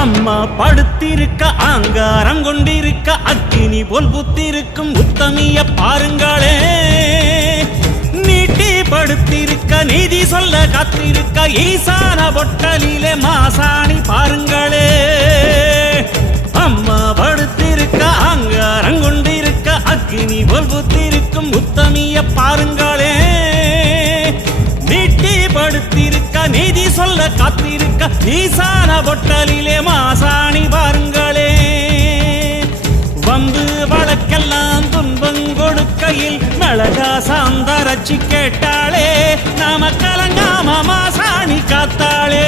அம்மா படுத்திருக்க ஆங்காரம் கொண்டிருக்க அக்கினி போல் புத்திருக்கும் உத்தமிய பாருங்களே. நீட்டி படுத்திருக்க நீதி சொல்ல காத்திருக்க ஈசான பொட்டலிலே மாசாணி பாருங்களே. அம்மா படுத்திருக்க ஆங்காரம் கொண்டிருக்க அக்கினி போல் புத்திருக்கும் உத்தமிய பாருங்களே. நீட்டி படுத்திருக்க நீதி சொல்ல காத்திருக்க ஈசான பொட்டலிலே மாசாணி பாருங்களே. வம்பு வழக்கெல்லாம் துன்பம் கொடுக்கையில் மிளகா சாந்தரச்சி கேட்டாளே. நாம கலங்காம மாசாணி காத்தாளே.